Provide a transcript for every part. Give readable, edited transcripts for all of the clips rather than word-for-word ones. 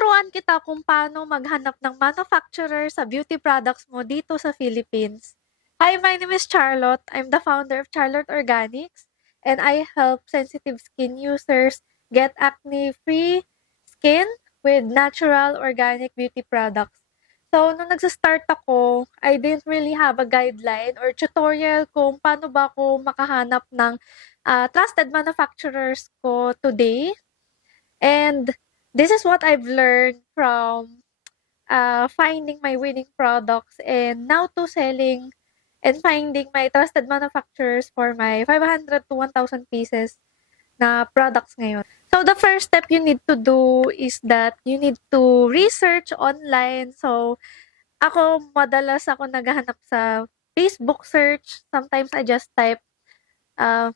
Tuturuan kita kung paano maghanap ng manufacturer sa beauty products mo dito sa Philippines. Hi, my name is Charlotte. I'm the founder of Charlotte Organics, and I help sensitive skin users get acne-free skin with natural organic beauty products. So, nung nagsa-start ako, I didn't really have a guideline or tutorial kung paano ba ako makahanap ng trusted manufacturers ko today. And this is what I've learned from finding my winning products and now to selling and finding my trusted manufacturers for my 500 to 1,000 pieces na products ngayon. So the first step you need to do is that you need to research online. So ako, madalas ako naghahanap sa Facebook search. Sometimes I just type uh,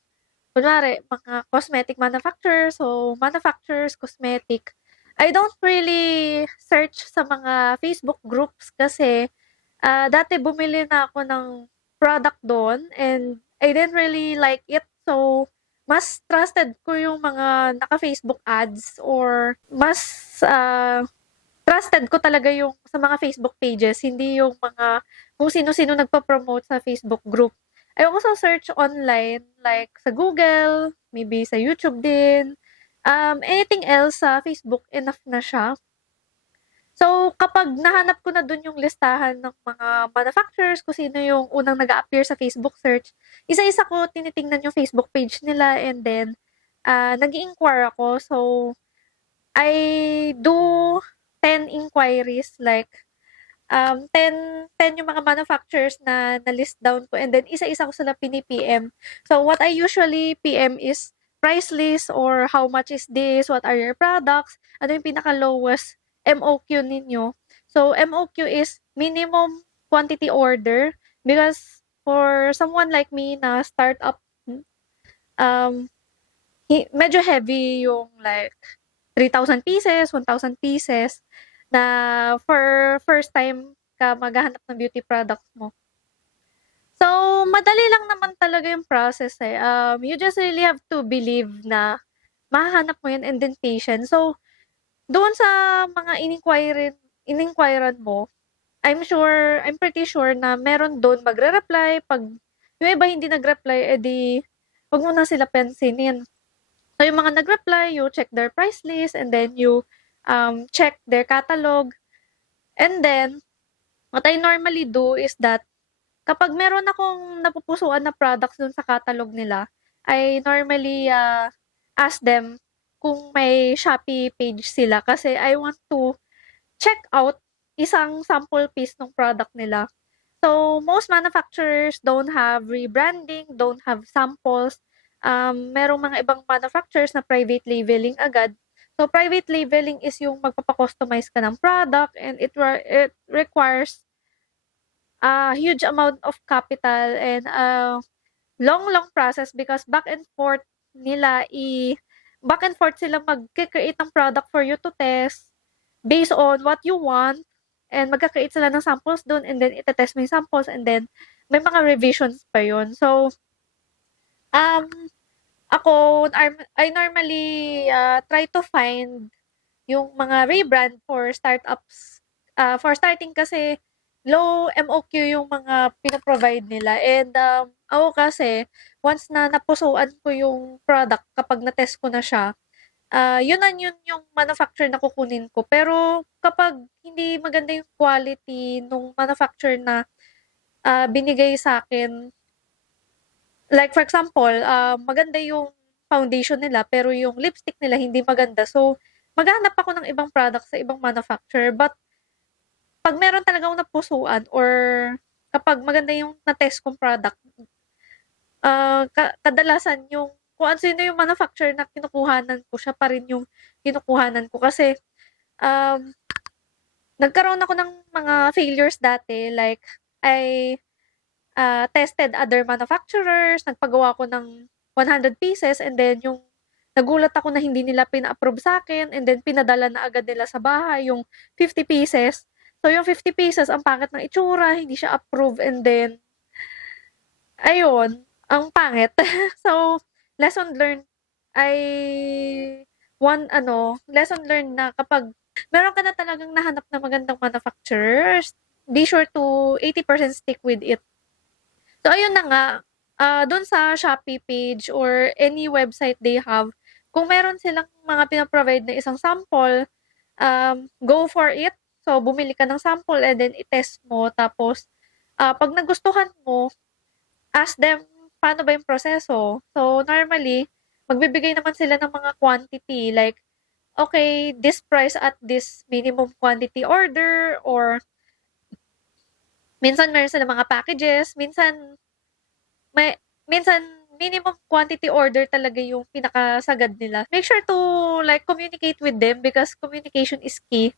kunwari, mga cosmetic manufacturers, so manufacturers, cosmetic. I don't really search sa mga Facebook groups kasi dati bumili na ako ng product doon and I didn't really like it. So, mas trusted ko yung mga naka-Facebook ads or mas trusted ko talaga yung sa mga Facebook pages, hindi yung mga kung sino-sino nagpa-promote sa Facebook group. I also search online, like sa Google, maybe sa YouTube din. Anything else sa Facebook, enough na siya. So, kapag nahanap ko na dun yung listahan ng mga manufacturers, kung sino yung unang nag-appear sa Facebook search, isa-isa ko tinitingnan yung Facebook page nila and then nag-inquire ako. So, I do 10 inquiries like 10 yung mga manufacturers na na-list down ko and then isa-isa ko sila pini-PM. So what I usually PM is price list or how much is this, what are your products, ano yung pinaka-lowest MOQ ninyo. So MOQ is minimum quantity order because for someone like me na startup, um, medyo heavy yung like 3,000 pieces, 1,000 pieces na for first time ka maghahanap ng beauty products mo. So, madali lang naman talaga yung process eh. You just really have to believe na mahahanap mo yun and then patient. So, doon sa mga in-inquiran mo, I'm pretty sure na meron doon magre-reply. Pag yung iba hindi nag-reply, edi wag mo na sila pansinin. So, yung mga nag-reply, you check their price list and then you check their catalog. And then, what I normally do is that kapag meron akong napupusuan na products dun sa catalog nila, I normally ask them kung may Shopee page sila kasi I want to check out isang sample piece ng product nila. So, most manufacturers don't have rebranding, don't have samples. Merong mga ibang manufacturers na private labeling agad. So, private labeling is yung magpapakustomize ka ng product and it requires a huge amount of capital and a long process because back and forth sila mag-create ng product for you to test based on what you want and magka-create sila ng samples dun and then itetest mo yung samples and then may mga revisions pa yun. So, ako, I normally try to find yung mga rebrand for startups. For starting kasi, low MOQ yung mga pinaprovide nila. And ako kasi, once na napusuan ko yung product, kapag na-test ko na siya, yun yung manufacturer na kukunin ko. Pero kapag hindi maganda yung quality nung manufacturer na binigay sa akin, like for example, maganda yung foundation nila pero yung lipstick nila hindi maganda. So, maghahanap ako ng ibang product sa ibang manufacturer. But, pag meron talaga akong napusuan or kapag maganda yung na-test kong product, kadalasan yung kung ano sino yung manufacturer na kinukuhanan ko, siya pa rin yung kinukuhanan ko. Kasi, nagkaroon ako ng mga failures dati. Like, I tested other manufacturers, nagpagawa ko ng 100 pieces and then yung nagulat ako na hindi nila pina-approve sa akin and then pinadala na agad nila sa bahay yung 50 pieces. So, yung 50 pieces, ang pangit ng itsura, hindi siya approve and then, ayun, ang pangit. So, lesson learned, lesson learned na kapag meron ka na talagang nahanap na magandang manufacturers, be sure to 80% stick with it. So, ayun na nga, dun sa Shopee page or any website they have, kung meron silang mga pina-provide na isang sample, go for it. So, bumili ka ng sample and then i-test mo. Tapos, 'pag nagustuhan mo, ask them paano ba yung proseso. So, normally, magbibigay naman sila ng mga quantity like, okay, this price at this minimum quantity order or minsan meron silang mga packages, minsan minimum quantity order talaga yung pinakasagad nila. Make sure to like communicate with them because communication is key.